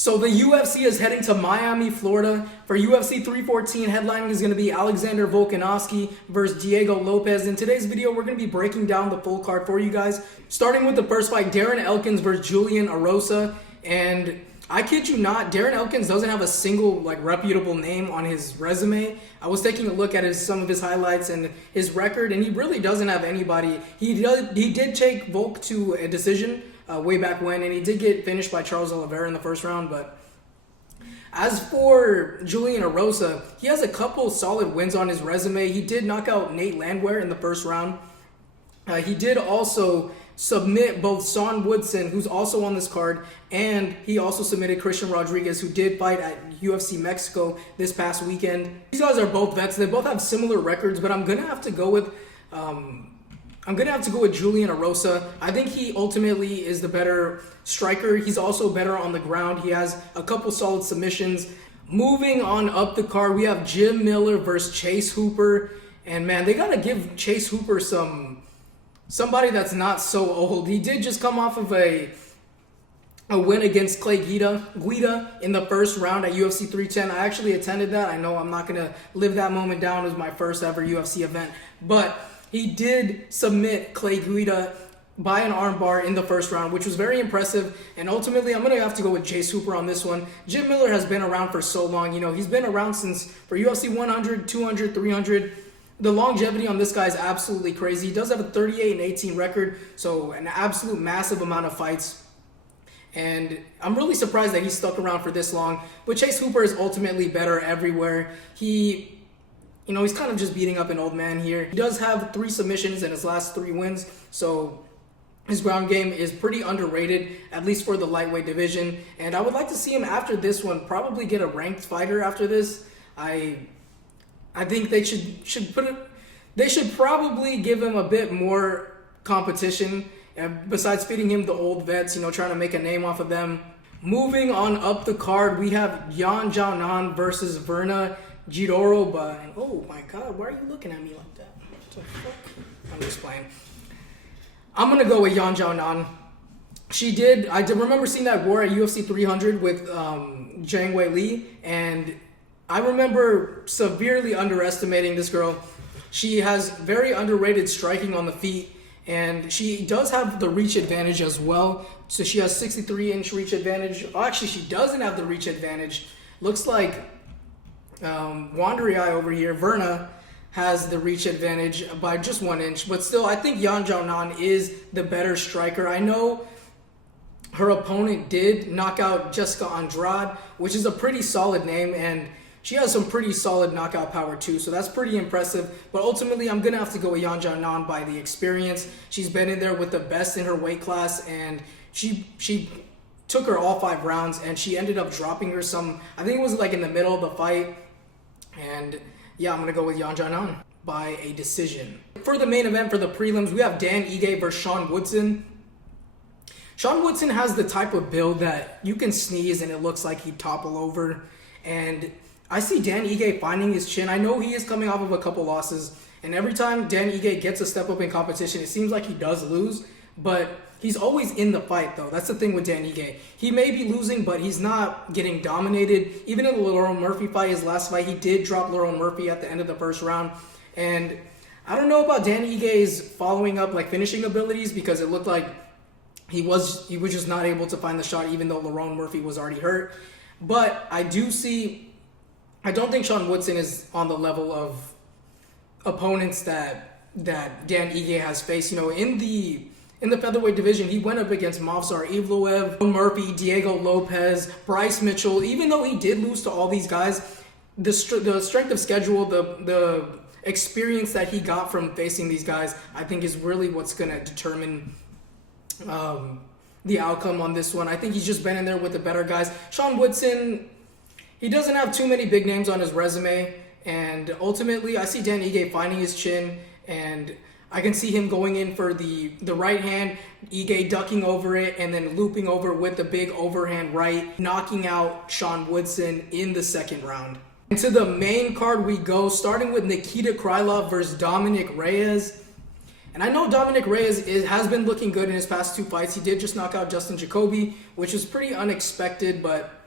So the UFC is heading to Miami, Florida. For UFC 314, headlining is going to be Alexander Volkanovski versus Diego Lopes. In today's video, we're going to be breaking down the full card for you guys. Starting with the first fight, Darren Elkins versus Julian Erosa. And I kid you not, Darren Elkins doesn't have a single reputable name on his resume. I was taking a look at some of his highlights and his record, and he really doesn't have anybody. He did take Volk to a decision way back when, and he did get finished by Charles Oliveira in the first round. But as for Julian Erosa, he has a couple solid wins on his resume. He did knock out Nate Landwehr in the first round. He did also submit both Sean Woodson, who's also on this card, and he also submitted Christian Rodriguez, who did fight at UFC Mexico this past weekend. These guys are both vets. They both have similar records, but I'm gonna have to go with Julian Erosa. I think he ultimately is the better striker. He's also better on the ground. He has a couple solid submissions. Moving on up the card, we have Jim Miller versus Chase Hooper. And man, they gotta give Chase Hooper somebody that's not so old. He did just come off of a win against Clay Guida in the first round at UFC 310. I actually attended that. I know I'm not gonna live that moment down. It was my first ever UFC event, but he did submit Clay Guida by an armbar in the first round, which was very impressive. And ultimately, I'm going to have to go with Chase Hooper on this one. Jim Miller has been around for so long. You know, he's been around for UFC 100, 200, 300. The longevity on this guy is absolutely crazy. He does have a 38-18 record, so an absolute massive amount of fights. And I'm really surprised that he stuck around for this long. But Chase Hooper is ultimately better everywhere. He's kind of just beating up an old man here. He does have 3 submissions in his last 3 wins, so his ground game is pretty underrated, at least for the lightweight division. And I would like to see him after this one probably get a ranked fighter after this. I think they should probably give him a bit more competition, besides feeding him the old vets, trying to make a name off of them. Moving on up the card, we have Xiaonan versus Virna. Jandiroba. Oh my god, why are you looking at me like that? What the fuck? I'm just playing. I'm gonna go with Xiaonan. I did remember seeing that war at UFC 300 with Zhang Wei Li, and I remember severely underestimating this girl. She has very underrated striking on the feet, and she does have the reach advantage as well. So she has 63-inch reach advantage. Oh, actually, she doesn't have the reach advantage. Looks like Wandery Eye over here, Virna, has the reach advantage by just 1 inch, but still, I think Xiaonan is the better striker. I know her opponent did knock out Jessica Andrade, which is a pretty solid name, and she has some pretty solid knockout power too, so that's pretty impressive. But ultimately, I'm gonna have to go with Xiaonan by the experience. She's been in there with the best in her weight class, and she took her all 5 rounds, and she ended up dropping her I think it was in the middle of the fight. And yeah, I'm going to go with Xiaonan by a decision. For the main event, for the prelims, we have Ige versus Sean Woodson. Sean Woodson has the type of build that you can sneeze and it looks like he'd topple over. And I see Ige finding his chin. I know he is coming off of a couple losses. And every time Ige gets a step up in competition, it seems like he does lose. But he's always in the fight, though. That's the thing with Ige. He may be losing, but he's not getting dominated. Even in the Lerone Murphy fight, his last fight, he did drop Lerone Murphy at the end of the first round. And I don't know about Ige's following up, finishing abilities, because it looked like he was just not able to find the shot, even though Lerone Murphy was already hurt. But I don't think Sean Woodson is on the level of opponents that Ige has faced. In the featherweight division, he went up against Movsar Evloev, Murphy, Diego Lopes, Bryce, Micheal. Even though he did lose to all these guys, the strength of schedule, the experience that he got from facing these guys, I think is really what's going to determine the outcome on this one. I think he's just been in there with the better guys. Sean Woodson, he doesn't have too many big names on his resume, and ultimately, I see Ige finding his chin, and I can see him going in for the right hand, Ige ducking over it, and then looping over with the big overhand right, knocking out Sean Woodson in the second round. Into the main card we go, starting with Nikita Krylov versus Dominick Reyes. And I know Dominick Reyes has been looking good in his past 2 fights. He did just knock out Justin Jacoby, which is pretty unexpected, but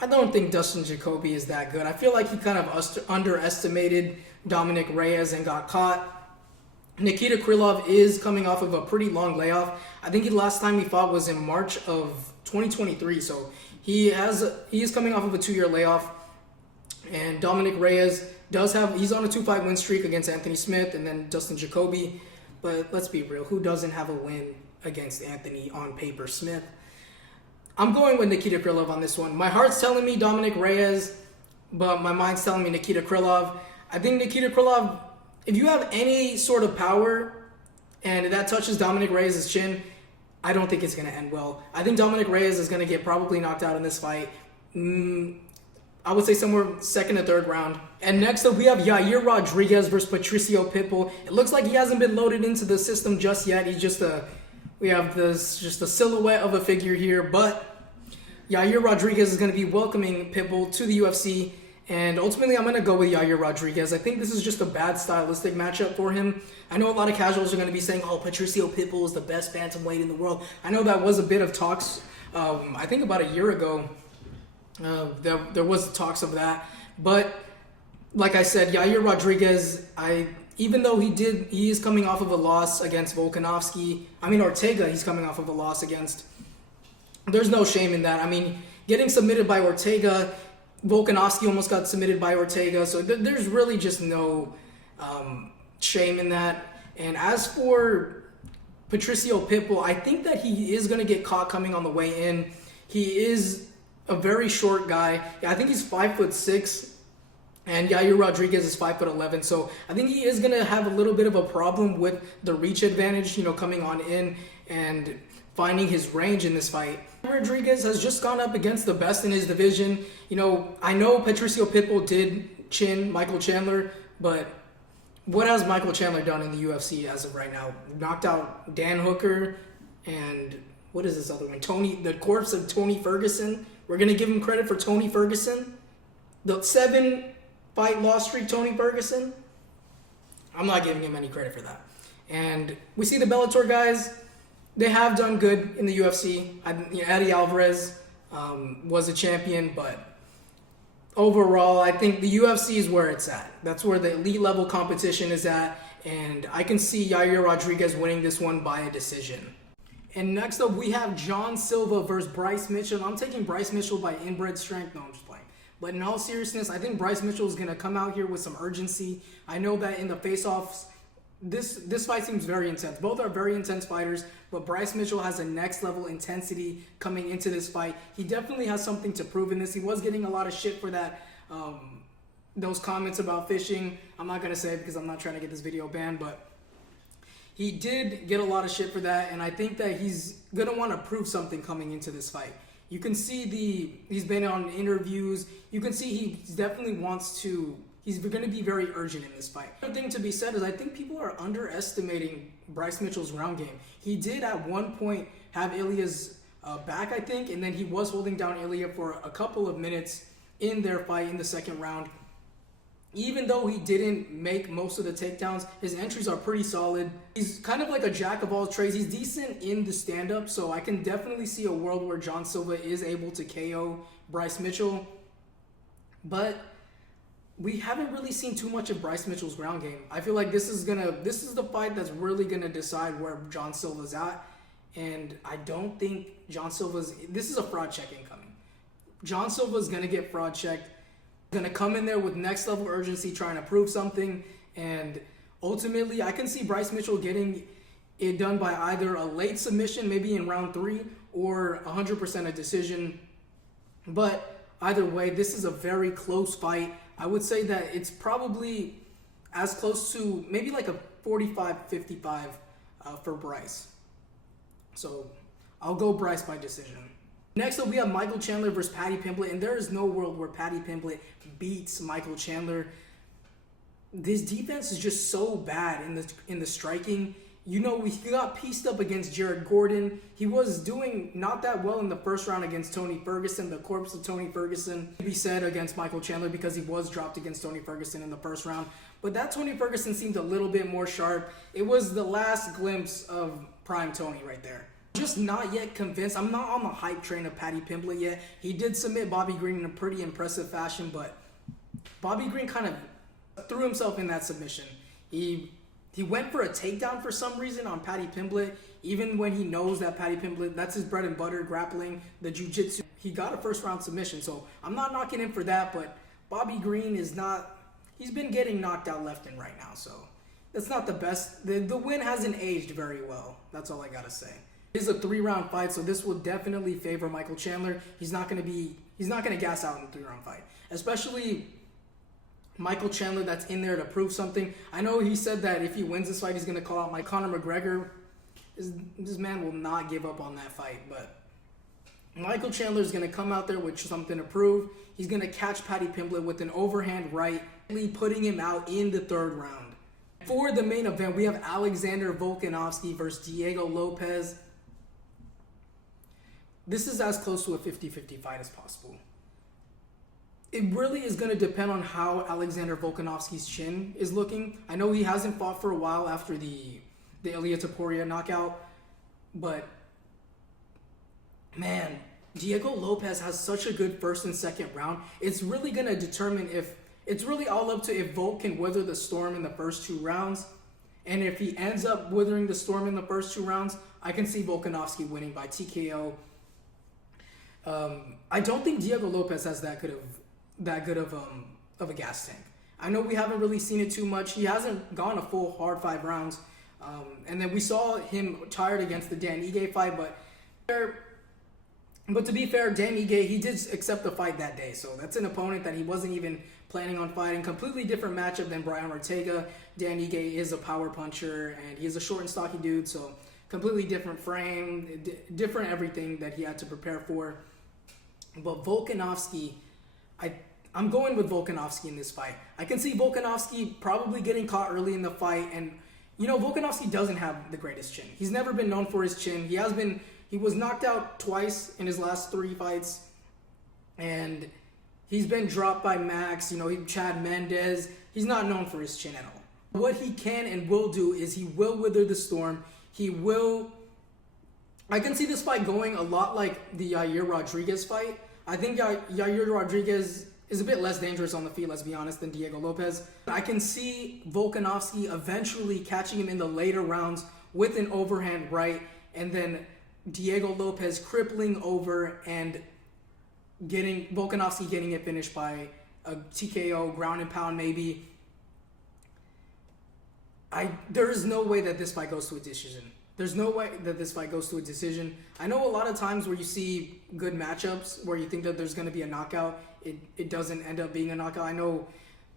I don't think Dustin Jacoby is that good. I feel like he kind of underestimated Dominick Reyes and got caught. Nikita Krylov is coming off of a pretty long layoff. I think the last time he fought was in March of 2023. So he is coming off of a 2-year layoff. And Dominick Reyes he's on a 2-fight win streak against Anthony Smith and then Dustin Jacoby. But let's be real, who doesn't have a win against Anthony on paper? Smith. I'm going with Nikita Krylov on this one. My heart's telling me Dominick Reyes, but my mind's telling me Nikita Krylov. I think Nikita Krylov, if you have any sort of power and that touches Dominick Reyes' chin, I don't think it's going to end well. I think Dominick Reyes is going to get probably knocked out in this fight. I would say somewhere second or third round. And next up, we have Yair Rodriguez versus Patricio Pitbull. It looks like he hasn't been loaded into the system just yet. We have just a silhouette of a figure here, but Yair Rodriguez is going to be welcoming Pitbull to the UFC. And ultimately, I'm going to go with Yair Rodriguez. I think this is just a bad stylistic matchup for him. I know a lot of casuals are going to be saying, oh, Patricio Pitbull is the best bantamweight in the world. I know that was a bit of talks, I think about a year ago. There was talks of that. But like I said, Yair Rodriguez, even though he is coming off of a loss against Ortega, he's coming off of a loss against. There's no shame in that. I mean, getting submitted by Ortega, Volkanovski almost got submitted by Ortega, so there's really just no shame in that. And as for Patricio Pitbull, I think that he is going to get caught coming on the way in. He is a very short guy. I think he's 5'6", and Yair Rodriguez is 5'11", so I think he is going to have a little bit of a problem with the reach advantage, coming on in and finding his range in this fight. Rodriguez has just gone up against the best in his division. I know Patricio Pitbull did chin Michael Chandler, but what has Michael Chandler done in the UFC as of right now? Knocked out Dan Hooker and what is this other one? The corpse of Tony Ferguson. We're going to give him credit for Tony Ferguson. The 7-fight loss streak Tony Ferguson. I'm not giving him any credit for that. And we see the Bellator guys. They have done good in the UFC. Eddie Alvarez was a champion, but overall, I think the UFC is where it's at. That's where the elite level competition is at, and I can see Yair Rodriguez winning this one by a decision. And next up, we have John Silva versus Bryce Micheal. I'm taking Bryce Micheal by inbred strength. No, I'm just playing. But in all seriousness, I think Bryce Micheal is going to come out here with some urgency. I know that in the face-offs, this fight seems very intense. Both are very intense fighters, but Bryce Micheal has a next level intensity coming into this fight. He definitely has something to prove in this. He was getting a lot of shit for that, those comments about fishing. I'm not going to say it because I'm not trying to get this video banned, but he did get a lot of shit for that, and I think that he's going to want to prove something coming into this fight. You can see he's been on interviews. You can see he definitely wants to. He's going to be very urgent in this fight. Another thing to be said is I think people are underestimating Bryce Mitchell's ground game. He did at one point have Ilya's back, I think, and then he was holding down Ilya for a couple of minutes in their fight in the second round. Even though he didn't make most of the takedowns, his entries are pretty solid. He's kind of like a jack of all trades. He's decent in the stand-up, so I can definitely see a world where John Silva is able to KO Bryce Micheal. But we haven't really seen too much of Bryce Mitchell's ground game. I feel like this is the fight that's really gonna decide where John Silva's at. And I don't think this is a fraud check incoming. John Silva's gonna get fraud checked. Gonna come in there with next level urgency, trying to prove something. And ultimately, I can see Bryce Micheal getting it done by either a late submission, maybe in round 3, or 100% a decision. But either way, this is a very close fight. I would say that it's probably as close to maybe like a 45-55 for Bryce. So I'll go Bryce by decision. Next up, we have Michael Chandler versus Paddy Pimblett, and there is no world where Paddy Pimblett beats Michael Chandler. This defense is just so bad in the striking. He got pieced up against Jared Gordon. He was doing not that well in the first round against Tony Ferguson, the corpse of Tony Ferguson. To be said against Michael Chandler because he was dropped against Tony Ferguson in the first round. But that Tony Ferguson seemed a little bit more sharp. It was the last glimpse of prime Tony right there. Just not yet convinced. I'm not on the hype train of Paddy Pimblett yet. He did submit Bobby Green in a pretty impressive fashion, but Bobby Green kind of threw himself in that submission. He went for a takedown for some reason on Paddy Pimblett, even when he knows that Paddy Pimblett, that's his bread and butter, grappling, the jiu-jitsu. He got a first-round submission, so I'm not knocking him for that, but Bobby Green is not... He's been getting knocked out left and right now, so that's not the best. The win hasn't aged very well. That's all I gotta say. It is a 3-round fight, so this will definitely favor Micheal Chandler. He's not gonna gas out in a 3-round fight, especially Micheal Chandler that's in there to prove something. I know he said that if he wins this fight, he's gonna call out Conor McGregor. This man will not give up on that fight, but Micheal Chandler is gonna come out there with something to prove. He's gonna catch Paddy Pimblett with an overhand right, putting him out in the 3rd round. For the main event, we have Alexander Volkanovski versus Diego Lopes. This is as close to a 50-50 fight as possible. It really is going to depend on how Alexander Volkanovski's chin is looking. I know he hasn't fought for a while after the Ilia Topuria knockout, but man, Diego Lopes has such a good 1st and 2nd round. It's really going to determine if... It's really all up to if Volk can weather the storm in the first 2 rounds. And if he ends up weathering the storm in the first 2 rounds, I can see Volkanovski winning by TKO. I don't think Diego Lopes has that good of a gas tank. I know we haven't really seen it too much. He hasn't gone a full hard 5 rounds. And then we saw him tired against the Dan Ige fight, but to be fair, Dan Ige, he did accept the fight that day. So that's an opponent that he wasn't even planning on fighting. Completely different matchup than Brian Ortega. Dan Ige is a power puncher, and he is a short and stocky dude. So completely different frame, different everything that he had to prepare for. But Volkanovski, I'm going with Volkanovski in this fight. I can see Volkanovski probably getting caught early in the fight. And, you know, Volkanovski doesn't have the greatest chin. He's never been known for his chin. He was knocked out twice in his last 3 fights. And he's been dropped by Max, Chad Mendez. He's not known for his chin at all. What he can and will do is he will wither the storm. I can see this fight going a lot like the Yair Rodriguez fight. I think Yair Rodriguez is a bit less dangerous on the feet, let's be honest, than Diego Lopes. I can see Volkanovski eventually catching him in the later rounds with an overhand right, and then Diego Lopes crippling over and Volkanovski getting it finished by a TKO, ground and pound maybe. There is no way that this fight goes to a decision. There's no way that this fight goes to a decision. I know a lot of times where you see good matchups where you think that there's going to be a knockout, it doesn't end up being a knockout. I know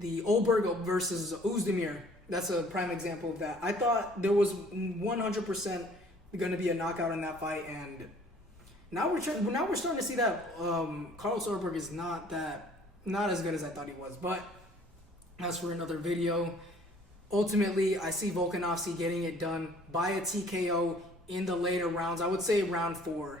the Olberg versus Oezdemir, that's a prime example of that. I thought there was 100% going to be a knockout in that fight, and now we're starting to see that Carlos Olberg is not as good as I thought he was. But that's for another video. Ultimately, I see Volkanovski getting it done by a TKO in the later rounds. I would say round 4.